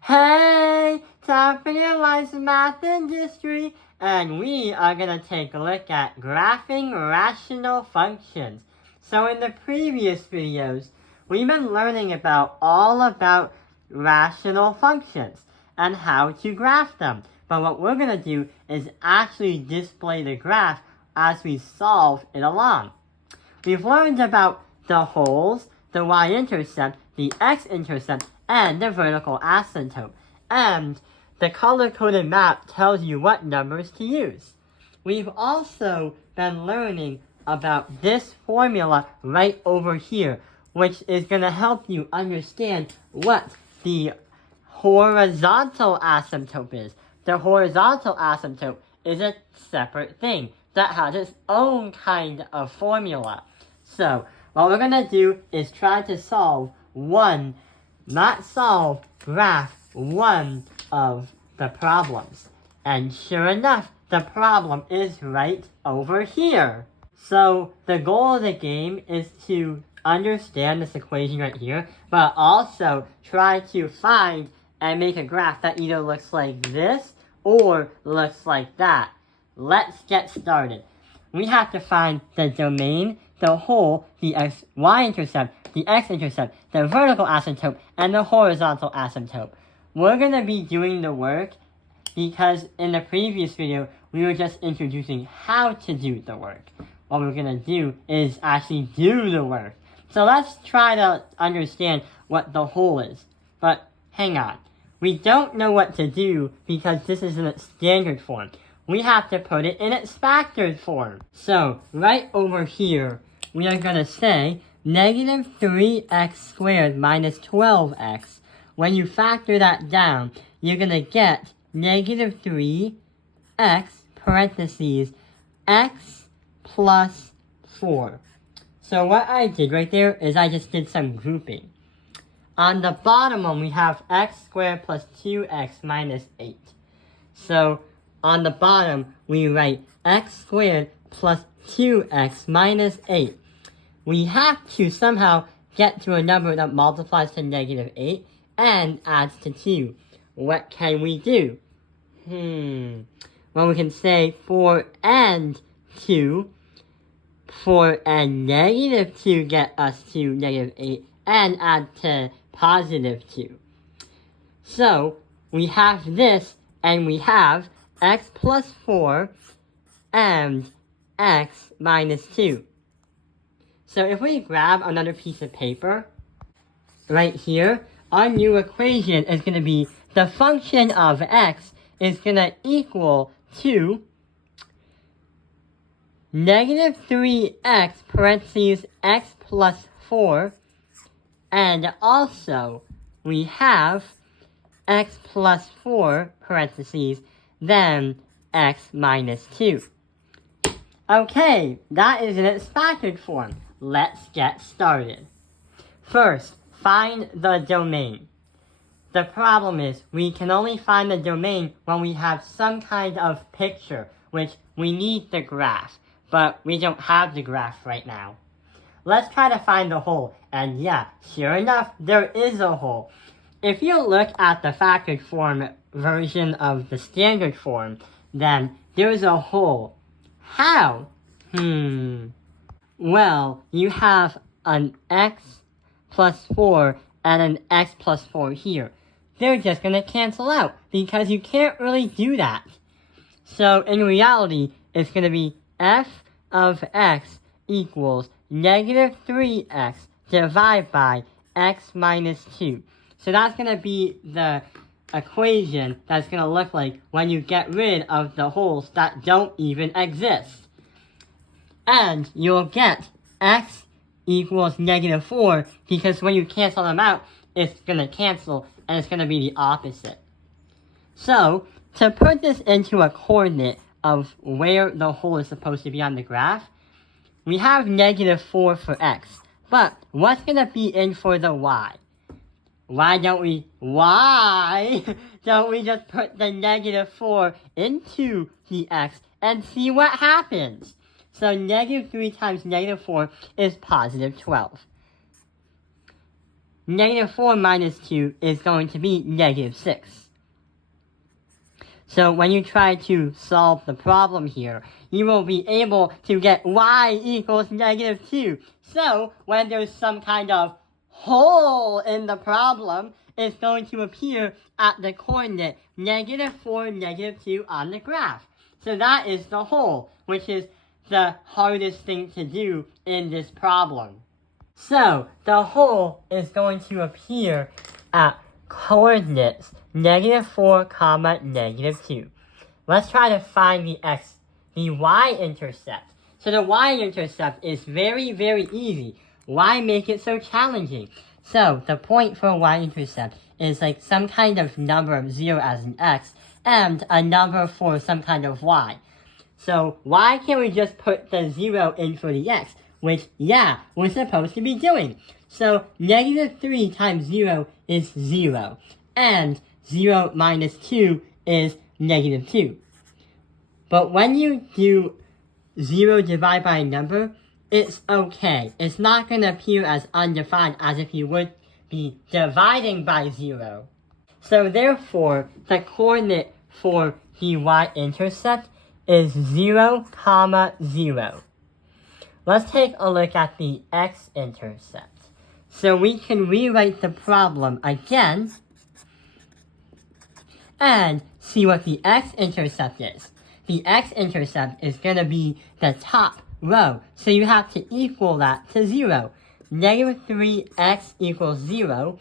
Hey, time for your Life's Math Industry, and we are going to take a look at graphing rational functions. So in the previous videos, we've been learning all about rational functions and how to graph them. But what we're going to do is actually display the graph as we solve it along. We've learned about the holes, the y-intercept, the x-intercept, and the vertical asymptote. And the color-coded map tells you what numbers to use. We've also been learning about this formula right over here, which is going to help you understand what the horizontal asymptote is. The horizontal asymptote is a separate thing that has its own kind of formula. So, what we're going to do is try to graph one of the problems. And sure enough, the problem is right over here. So, the goal of the game is to understand this equation right here, but also try to find and make a graph that either looks like this or looks like that. Let's get started. We have to find the domain, the hole, the y-intercept, the x-intercept, the vertical asymptote, and the horizontal asymptote. We're going to be doing the work because in the previous video, we were just introducing how to do the work. What we're going to do is actually do the work. So let's try to understand what the hole is. But hang on. We don't know what to do because this is in its standard form. We have to put it in its factored form. So, right over here, we are going to say negative 3x squared minus 12x. When you factor that down, you're going to get negative 3x parentheses x plus 4. So what I did right there is I just did some grouping. On the bottom one, we have x squared plus 2x minus 8. So, on the bottom, we write x squared plus 2x minus 8. We have to somehow get to a number that multiplies to negative 8 and adds to 2. What can we do? Well, we can say for and 2, for and negative 2 get us to negative 8 and add to positive 2. So, we have this and we have x plus 4 and x minus 2. So if we grab another piece of paper, right here, our new equation is going to be the function of x is going to equal to negative 3x parentheses x plus 4, and also we have x plus 4 parentheses, then x minus 2. Okay, that is in its factored form. Let's get started. First, find the domain. The problem is we can only find the domain when we have some kind of picture, which we need the graph, but we don't have the graph right now. Let's try to find the hole, and yeah, sure enough, there is a hole. If you look at the factored form version of the standard form, then there's a hole. How? Well, you have an x plus 4 and an x plus 4 here. They're just going to cancel out because you can't really do that. So in reality, it's going to be f of x equals negative 3x divided by x minus 2. So that's going to be the equation that's going to look like when you get rid of the holes that don't even exist. And you'll get x equals negative 4 because when you cancel them out, it's going to cancel and it's going to be the opposite. So, to put this into a coordinate of where the hole is supposed to be on the graph, we have negative 4 for x. But what's going to be in for the y? Why don't we just put the negative 4 into the x and see what happens? So negative 3 times negative 4 is positive 12. negative 4 minus 2 is going to be negative 6. So when you try to solve the problem here, you will be able to get y equals negative 2. So when there's some kind of hole in the problem, it's going to appear at the coordinate negative 4, negative 2 on the graph. So that is the hole, which is the hardest thing to do in this problem. So the hole is going to appear at coordinates negative 4, comma, negative 2. Let's try to find the y-intercept. So the y-intercept is very, very easy. Why make it so challenging? So the point for y-intercept is like some kind of number of 0 as an x and a number for some kind of y. So why can't we just put the 0 in for the x? Which, yeah, we're supposed to be doing. So negative 3 times 0 is 0. And 0 minus 2 is negative 2. But when you do 0 divided by a number, it's okay. It's not going to appear as undefined as if you would be dividing by 0. So therefore, the coordinate for the y-intercept is 0, comma, 0. Let's take a look at the x-intercept. So we can rewrite the problem again and see what the x-intercept is. The x-intercept is going to be the top row, so you have to equal that to 0. Negative 3x equals 0.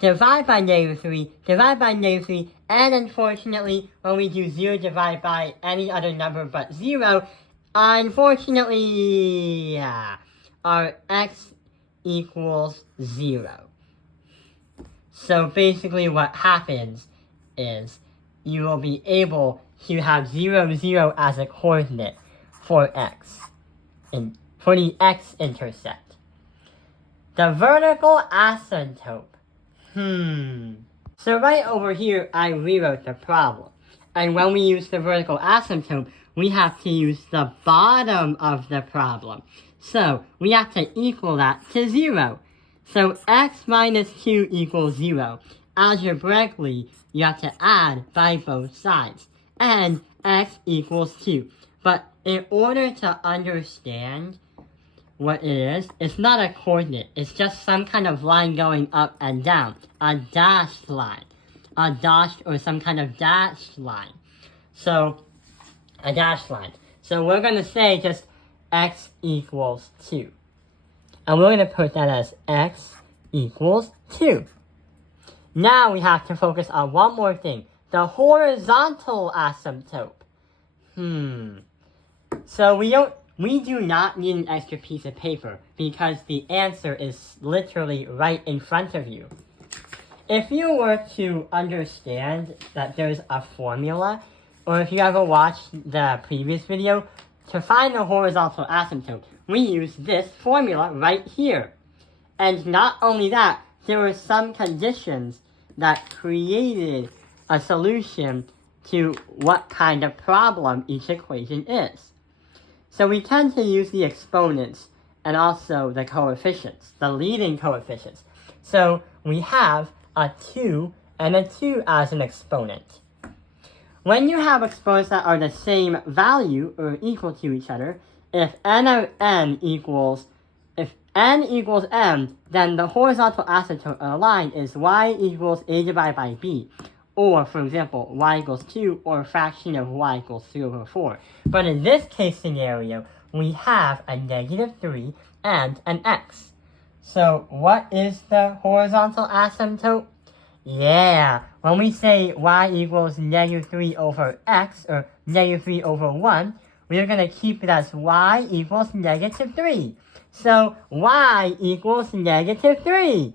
Divide by negative 3, divide by negative 3, and unfortunately, when we do 0 divided by any other number but 0, unfortunately, our x equals 0. So basically what happens is you will be able to have 0, 0 as a coordinate for x, for the x-intercept. The vertical asymptote. So right over here, I rewrote the problem. And when we use the vertical asymptote, we have to use the bottom of the problem. So we have to equal that to 0. So x minus 2 equals 0. Algebraically, you have to add by both sides. And x equals 2. But in order to understand what it is, it's not a coordinate. It's just some kind of line going up and down. A dashed line. A dashed or some kind of dashed line. So, a dashed line. So we're going to say just x equals 2. And we're going to put that as x equals 2. Now we have to focus on one more thing. The horizontal asymptote. So we do not need an extra piece of paper because the answer is literally right in front of you. If you were to understand that there's a formula, or if you ever watched the previous video, to find the horizontal asymptote, we use this formula right here. And not only that, there were some conditions that created a solution to what kind of problem each equation is. So we tend to use the exponents and also the coefficients, the leading coefficients. So we have a 2 and a 2 as an exponent. When you have exponents that are the same value or equal to each other, if n equals m, then the horizontal asymptote of a line is y equals a divided by b. Or, for example, y equals 2, or a fraction of y equals 3 over 4. But in this case scenario, we have a negative 3 and an x. So what is the horizontal asymptote? Yeah, when we say y equals negative 3 over x, or negative 3 over 1, we're going to keep it as y equals negative 3. So y equals negative 3.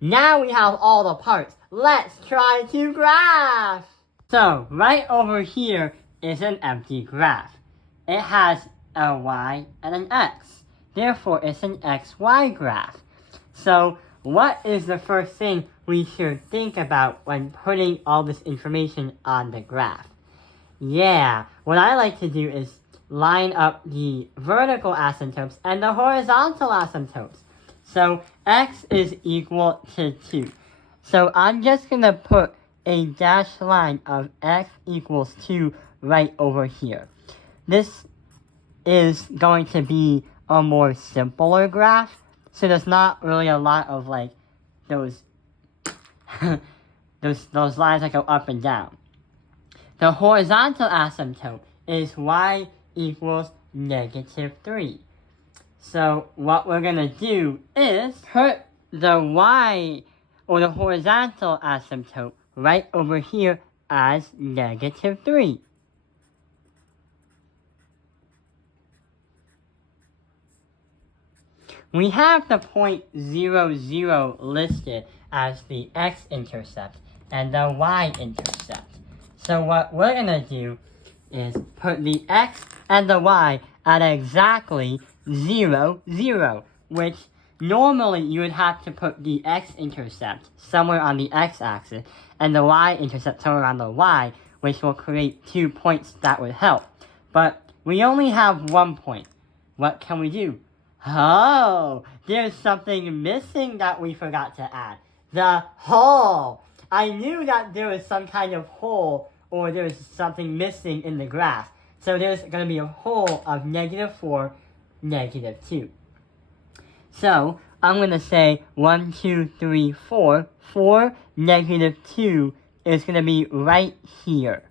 Now we have all the parts. Let's try to graph. So right over here is an empty graph. It has a y and an x. Therefore, it's an xy graph. So what is the first thing we should think about when putting all this information on the graph? Yeah, what I like to do is line up the vertical asymptotes and the horizontal asymptotes. So x is equal to 2. So I'm just going to put a dashed line of x equals 2 right over here. This is going to be a more simpler graph, so there's not really a lot of like those those lines that go up and down. The horizontal asymptote is y equals -3. So what we're going to do is put the y, or the horizontal asymptote, right over here as -3. We have the point 0, 0 listed as the x-intercept and the y-intercept. So what we're going to do is put the x and the y at exactly 0, 0, which normally you would have to put the x-intercept somewhere on the x-axis and the y-intercept somewhere on the y, which will create 2 points that would help. But we only have 1 point. What can we do? Oh, there's something missing that we forgot to add. The hole. I knew that there was some kind of hole or there's something missing in the graph. So there's going to be a hole of -4, -2. So I'm going to say 1, 2, 3, 4. 4, -2 is going to be right here.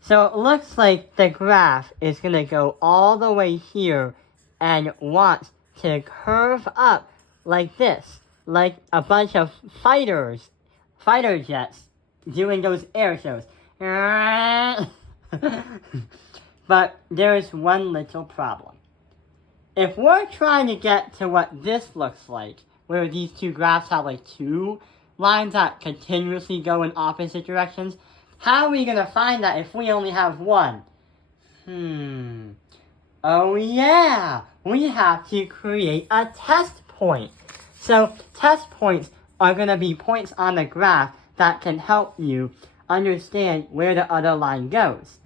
So it looks like the graph is going to go all the way here and wants to curve up like this, like a bunch of fighter jets doing those air shows. But there's one little problem. If we're trying to get to what this looks like, where these two graphs have like two lines that continuously go in opposite directions, how are we going to find that if we only have one? Oh yeah, we have to create a test point. So test points are going to be points on the graph that can help you understand where the other line goes.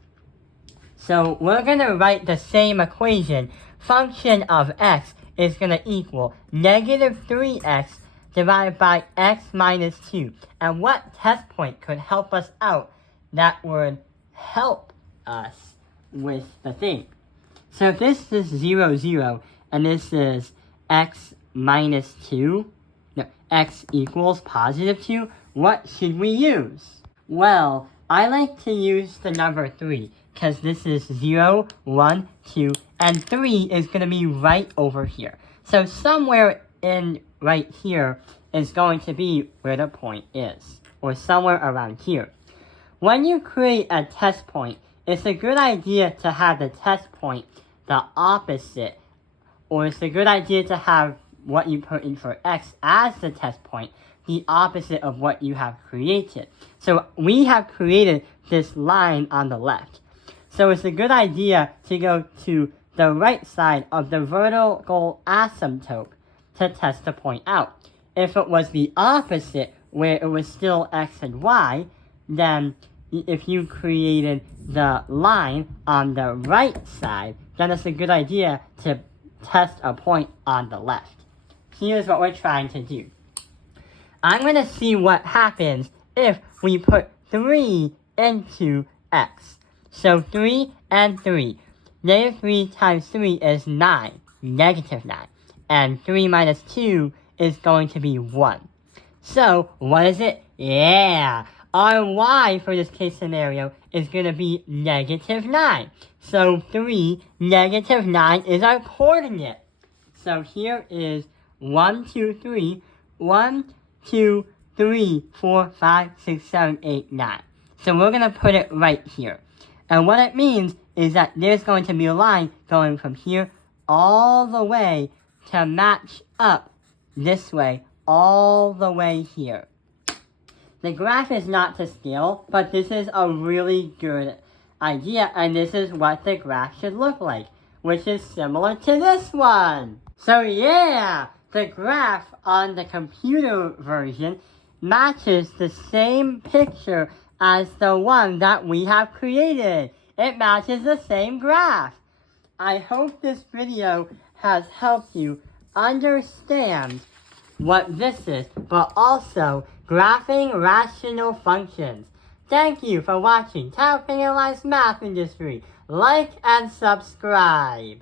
So we're going to write the same equation. Function of x is going to equal -3x divided by x minus 2. And what test point could help us out that would help us with the thing? So if this is 0, 0, and this is x minus 2, no, x equals +2, what should we use? Well, I like to use the number 3, because this is 0, 1, 2, and 3 is going to be right over here. So somewhere in right here is going to be where the point is, or somewhere around here. When you create a test point, it's a good idea to have the test point the opposite, or it's a good idea to have what you put in for x as the test point, the opposite of what you have created. So we have created this line on the left. So it's a good idea to go to the right side of the vertical asymptote to test the point out. If it was the opposite, where it was still x and y, then if you created the line on the right side, then it's a good idea to test a point on the left. Here's what we're trying to do. I'm going to see what happens if we put 3 into x. So 3 and 3. -3 times 3 is 9, -9. And 3 minus 2 is going to be 1. So, what is it? Yeah! Our y for this case scenario is going to be -9. So 3, -9 is our coordinate. So here is 1, 2, 3. 1, 2, 3, 4, 5, 6, 7, 8, 9. So we're going to put it right here. And what it means is that there's going to be a line going from here all the way to match up this way, all the way here. The graph is not to scale, but this is a really good idea, and this is what the graph should look like, which is similar to this one. So yeah, the graph on the computer version matches the same picture as the one that we have created. It matches the same graph. I hope this video has helped you understand what this is, but also graphing rational functions. Thank you for watching Tao Fingerlife's Math Industry. Like and subscribe.